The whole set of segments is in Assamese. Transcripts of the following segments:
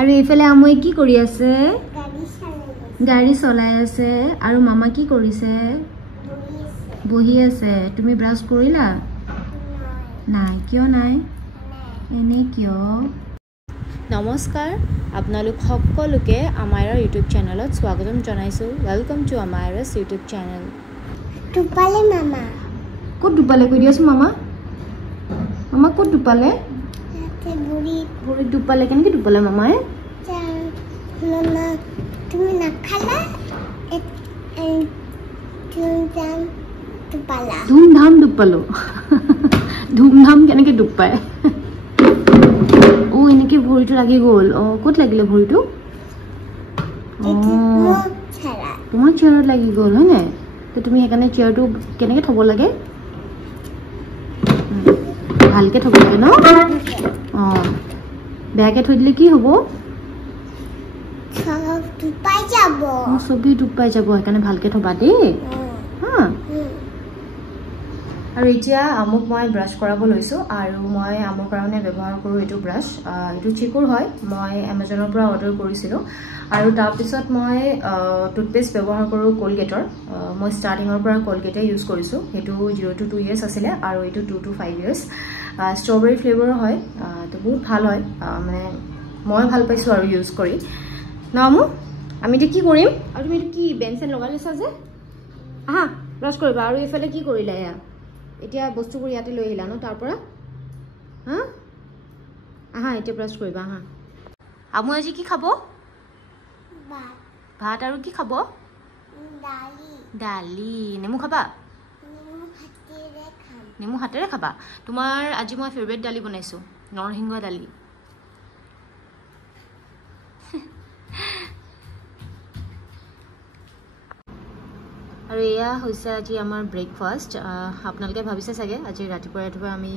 আৰু এইফালে আমৈ কি কৰি আছে গাড়ী চলাই আছে আৰু মামা কি কৰিছে বহি আছে তুমি ব্ৰাছ কৰিলা নাই কিয় নাই এনে কিয় নমস্কাৰ আপোনালোক সকলোকে আমাৰ ইউটিউব চেনেলত স্বাগতম জনাইছো ওয়েলকাম টু আমাৰ ইউটিউব চেনেল টুপালে মামা ক'ত টুপালে কৈ দিয়াছো মামা মামা ক'ত টুপালে ভৰি টুপালে কেনেকৈ টুপালে মামাই মামা তুমি নাখালা ধুমধাম টুপালো ধুমধাম কেনেকৈ টুপায় এনেকৈ ভৰিটো লাগি গ'ল ক'ত লাগিলে ভৰিটো তোমাৰ চেয়াৰত লাগি গ'ল হয় নাই তো তুমি সেইকাৰণে চেয়াৰটো কেনেকৈ থ'ব লাগে ভালকৈ থ'ব লাগে ন বেয়াকৈ থৈ দিলে কি হ'ব চবি ডুব পাই যাব সেইকাৰণে ভালকৈ থ'বা দেই হা আৰু এতিয়া আমুক মই ব্ৰাছ কৰাব লৈছোঁ আৰু মই আমৰ কাৰণে ব্যৱহাৰ কৰোঁ এইটো ব্ৰাছ এইটো চিকুৰ হয় মই এমাজনৰ পৰা অৰ্ডাৰ কৰিছিলোঁ আৰু তাৰপিছত মই টুথপেষ্ট ব্যৱহাৰ কৰোঁ কলগেটৰ মই ষ্টাৰ্টিঙৰ পৰা কলগেটে ইউজ কৰিছোঁ সেইটো 0 to 2 years আছিলে আৰু এইটো 2 to 5 years ষ্ট্ৰবেৰী ফ্লেভাৰৰ হয় তো বহুত ভাল হয় মানে মই ভাল পাইছোঁ আৰু ইউজ কৰি নামো আমি এতিয়া কি কৰিম আৰু তুমি কি বেঞ্চেন লগাই লৈছা যে আহা ব্ৰাছ কৰিবা আৰু এইফালে কি কৰিলা এয়া এতিয়া বস্তুবোৰ ইয়াতে লৈ আহিলা ন তাৰ পৰা হা আহা এতিয়া ব্ৰাছ কৰিবা আহা আমু আজি কি খাব ভাত আৰু কি খাব দালি নেমু খাবা নেমু হাতেৰে খাবা তোমাৰ আজি মই ফেভৰেট দালি বনাইছোঁ নৰসিংহ দালি আৰু এয়া হৈছে আজি আমাৰ ব্ৰেকফাষ্ট আপোনালোকে ভাবিছে চাগে আজি ৰাতিপুৱা আমি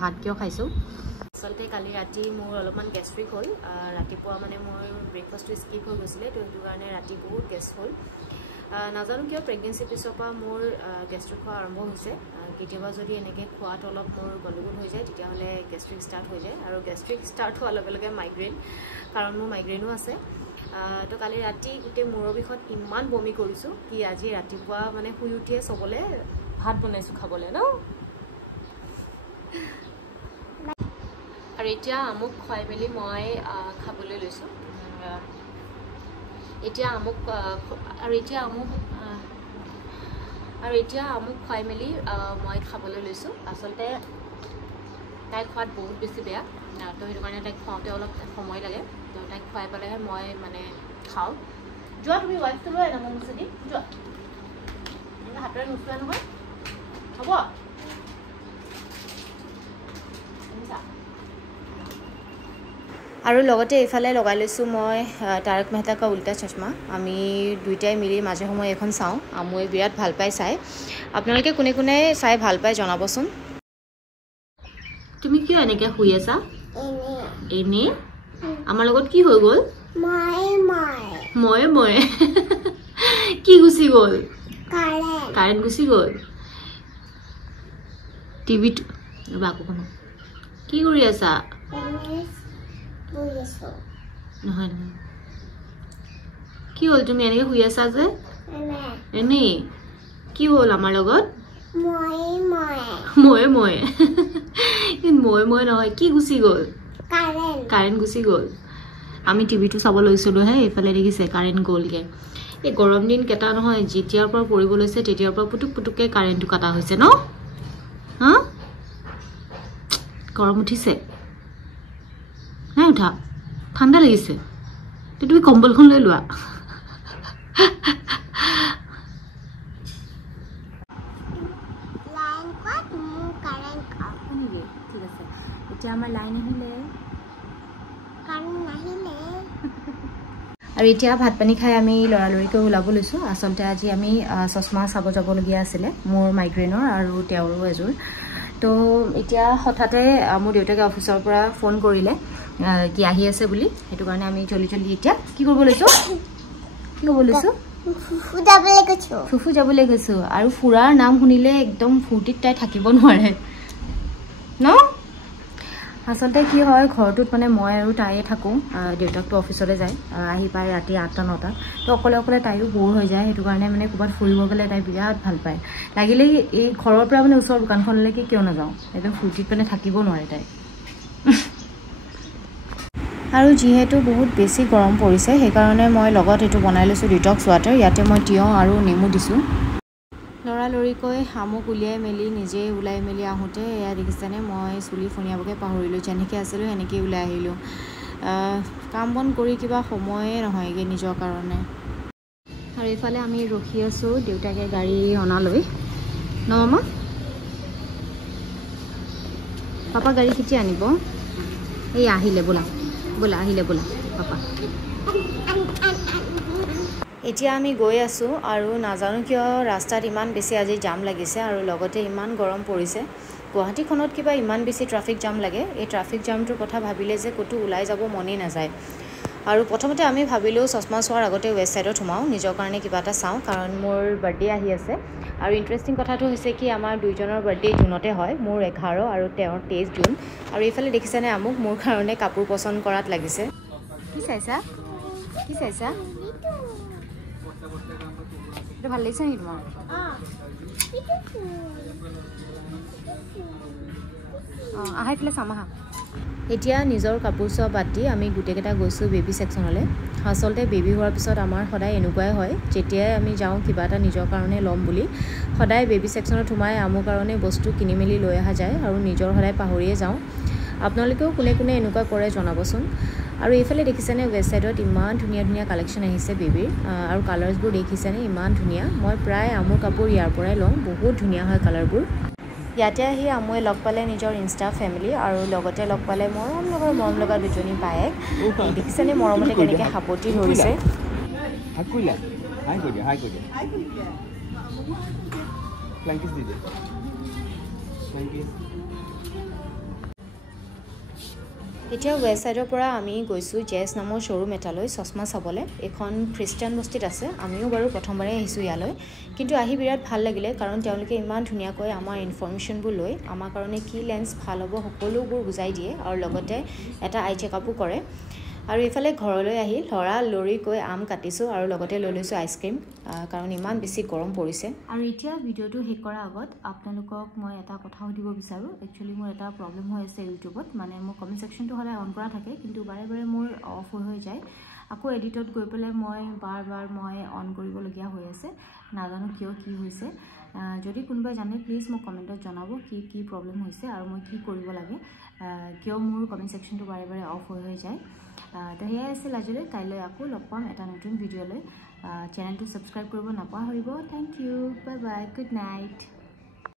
ভাত কিয় খাইছোঁ আচলতে কালি ৰাতি মোৰ অলপমান গেষ্ট্ৰিক হ'ল ৰাতিপুৱা মানে মোৰ ব্ৰেকফাষ্টটো স্কিপ হৈ গৈছিলে তো সেইটো কাৰণে ৰাতি বহুত গেছ হ'ল নাজানো কিয় প্ৰেগনেঞ্চি পিছৰ পৰা মোৰ গেষ্ট্ৰিক হোৱা আৰম্ভ হৈছে কেতিয়াবা যদি এনেকৈ খোৱাত অলপ মোৰ গণ্ডগোল হৈ যায় তেতিয়াহ'লে গেষ্ট্ৰিক ষ্টাৰ্ট হৈ যায় আৰু গেষ্ট্ৰিক ষ্টাৰ্ট হোৱাৰ লগে লগে মাইগ্ৰেইন কাৰণ মোৰ মাইগ্ৰেইনো আছে তো কালি ৰাতি গোটেই মূৰৰ বিষত ইমান বমি কৰিছোঁ কি আজি ৰাতিপুৱা মানে শুই উঠিয়ে চবলৈ ভাত বনাইছোঁ খাবলৈ ন আৰু এতিয়া আমুক খুৱাই মেলি মই খাবলৈ লৈছোঁ এতিয়া আমুক খুৱাই মেলি মই খাবলৈ লৈছোঁ আচলতে তাইক খোৱাত বহুত বেছি বেয়া তো সেইটো কাৰণে তাইক খুৱাওঁতে অলপ সময় লাগে তো তাইক খুৱাই পেলাইহে মই মানে খাওঁ যোৱা তুমি ৱাইফটো লৈ আনা মোৰ মুচি যোৱা হাতেৰে নুচোৱা নহয় হ'ব আৰু লগতে এইফালে লগাই লৈছোঁ মই তাৰক মেহতা কা উল্টা চশমা আমি দুইটাই মিলি মাজে সময়ে এখন চাওঁ আমুৱে বিৰাট ভাল পাই চাই আপোনালোকে কোনে কোনে চাই ভাল পায় জনাবচোন তুমি কিয় এনেকৈ শুই আছা এনে আমাৰ লগত কি হৈ গ'ল মই কি গুচি গ'ল কাৰেণ্ট গুচি গ'ল টিভিটো আকৌ কি কৰি আছা নহয় কি হ'ল তুমি এনেকৈ শুই আছা যে এনেই কি হ'ল আমাৰ লগত মই নহয় কি গুচি গ'ল কাৰেণ্ট গুচি গ'ল আমি টিভিটো চাব লৈছিলোঁ হে এইফালে দেখিছে কাৰেণ্ট গ'লগৈ এই গৰম দিন কেইটা নহয় যেতিয়াৰ পৰা পৰিব লৈছে তেতিয়াৰ পৰা পুটুককৈ কাৰেণ্টটো কটা হৈছে ন হা গৰম উঠিছে নাই উঠা ঠাণ্ডা লাগিছে তুমি কম্বলখন লৈ লোৱা ঠিক আছে এতিয়া আমাৰ লাইন আহিলে আৰু এতিয়া ভাত পানী খাই আমি লৰালৰিকৈ ওলাব লৈছোঁ আচলতে আজি আমি চশমা চাব যাবলগীয়া আছিলে মোৰ মাইগ্ৰেইনৰ আৰু তেওঁৰো এযোৰ তো এতিয়া হঠাতে মোৰ দেউতাকে অফিচৰ পৰা ফোন কৰিলে কি আহি আছে বুলি সেইটো কাৰণে আমি জলদি এতিয়া কি কৰিব লৈছোঁ ফুফু যাবলৈ গৈছোঁ আৰু ফুৰাৰ নাম শুনিলে একদম ফূৰ্তিত তাই থাকিব নোৱাৰে ন আচলতে কি হয় ঘৰটোত মানে মই আৰু তাইয়ে থাকোঁ দেউতাকটো অফিচলৈ যায় আহি পায় ৰাতি 8টা 9টাত তো অকলে অকলে তাইও বৰ হৈ যায় সেইটো কাৰণে মানে ক'ৰবাত ফুৰিব গ'লে তাই বিৰাট ভাল পায় লাগিলে এই ঘৰৰ পৰা মানে ওচৰৰ দোকানখনলৈকে কিয় নাযাওঁ একদম ফূৰ্তিত মানে থাকিব নোৱাৰে তাই আৰু যিহেতু বহুত বেছি গৰম পৰিছে সেইকাৰণে মই লগত এইটো বনাই লৈছোঁ ডিটক্স ৱাটাৰ ইয়াতে মই তিয়ঁহ আৰু নেমু দিছোঁ লৰালৰিকৈ শামুক উলিয়াই মেলি নিজে ওলাই মেলি আহোঁতে এয়া দেখিছেনে মই চুলি ফণিয়াবকৈ পাহৰিলোঁ যেনেকৈ আছিলোঁ সেনেকৈ ওলাই আহিলোঁ কাম বন কৰি কিবা সময়ে নহয়গৈ নিজৰ কাৰণে আৰু এইফালে আমি ৰখি আছোঁ দেউতাকে গাড়ী অনালৈ ন মামা পাপা গাড়ী কেতিয়া আনিব এই আহিলে বোলা বোলা আহিলে বোলা পাপা এতিয়া আমি গৈ আছোঁ আৰু নাজানো কিয় ৰাস্তাত ইমান বেছি আজি জাম লাগিছে আৰু লগতে ইমান গৰম পৰিছে গুৱাহাটীখনত কিবা ইমান বেছি ট্ৰাফিক জাম লাগে এই ট্ৰাফিক জামটোৰ কথা ভাবিলে যে ক'তো ওলাই যাব মনেই নাযায় আৰু প্ৰথমতে আমি ভাবিলোঁ চশমা চোৱাৰ আগতে ৱেষ্ট ছাইডত সোমাওঁ নিজৰ কাৰণে কিবা এটা চাওঁ কাৰণ মোৰ বাৰ্থডে আহি আছে আৰু ইণ্টাৰেষ্টিং কথাটো হৈছে কি আমাৰ দুইজনৰ বাৰ্থডে জুনতে হয় মোৰ 11 আৰু তেওঁৰ 23 জুন আৰু এইফালে দেখিছেনে আমুক মোৰ কাৰণে কাপোৰ পচন্দ কৰাত লাগিছে কি চাইছা এটা ভাল লাগিছে নেকি তোমাৰ আহাই পেলাই চাম আহা এতিয়া নিজৰ কাপোৰ চোৱা বাদ দি আমি গোটেইকেইটা গৈছোঁ বেবী ছেকশ্যনলৈ আচলতে বেবী হোৱাৰ পিছত আমাৰ সদায় এনেকুৱাই হয় যেতিয়াই আমি যাওঁ কিবা এটা নিজৰ কাৰণে ল'ম বুলি সদায় বেবী ছেকশ্যনত সোমাই আমাৰ কাৰণে বস্তু কিনি মেলি লৈ অহা যায় আৰু নিজৰ সদায় পাহৰিয়ে যাওঁ আপোনালোকেও কোনে কোনে এনেকুৱা কৰে জনাবচোন আৰু এইফালে দেখিছেনে ৱেষ্ট ছাইডত ইমান ধুনীয়া ধুনীয়া কালেকশ্যন আহিছে বেবীৰ আৰু কালাৰ্ছবোৰ দেখিছেনে ইমান ধুনীয়া মই প্ৰায় আমুৰ কাপোৰ ইয়াৰ পৰাই লওঁ বহুত ধুনীয়া হয় কালাৰবোৰ ইয়াতে আহি আমুৱে লগ পালে নিজৰ ইনষ্টা ফেমিলি আৰু লগতে লগ পালে মৰম লগা দুজনী বায়েক দেখিছেনে মৰমতে কেনেকৈ সাপতি ধৰিছে এতিয়া ৱেষ্ট ছাইডৰ পৰা আমি গৈছোঁ জেছ নামৰ শ্ব'ৰুম এটালৈ চশমা চাবলৈ এখন খ্ৰীষ্টিয়ান বস্তিত আছে আমিও বাৰু প্ৰথমবাৰে আহিছোঁ ইয়ালৈ কিন্তু আহি বিৰাট ভাল লাগিলে কাৰণ তেওঁলোকে ইমান ধুনীয়াকৈ আমাৰ ইনফৰ্মেশ্যনবোৰ লৈ আমাৰ কাৰণে কি লেন্স ভাল হ'ব সকলোবোৰ বুজাই দিয়ে আৰু লগতে এটা আই চেকআপো কৰে আৰু এইফালে ঘৰলৈ আহি লৰালৰিকৈ আম কাটিছোঁ আৰু লগতে লৈ লৈছোঁ আইচক্ৰীম কাৰণ ইমান বেছি গৰম পৰিছে আৰু এতিয়া ভিডিঅ'টো শেষ কৰাৰ আগত আপোনালোকক মই এটা কথা সুধিব বিচাৰোঁ একচুৱেলি মোৰ এটা প্ৰব্লেম হৈ আছে ইউটিউবত মানে মোৰ কমেণ্ট ছেকশ্যনটো সদায় অন কৰা থাকে কিন্তু বাৰে বাৰে মোৰ অফ হৈ যায় আকৌ এডিটত গৈ পেলাই মই বাৰ মই অন কৰিবলগীয়া হৈ আছে নাজানো কিয় কি হৈছে যদি কোনোবাই জানে প্লিজ মোক কমেণ্টত জনাব কি প্ৰব্লেম হৈছে আৰু মই কি কৰিব লাগে কিয় মোৰ কমেণ্ট ছেকশ্যনটো বাৰে বাৰে অফ হৈ যায় তো সেয়াই আছিল আজিলৈ কাইলৈ আকৌ লগ পাম এটা নতুন ভিডিঅ'লৈ চেনেলটো ছাবস্ক্ৰাইব কৰিব নাপাহৰিব thank you bye bye good night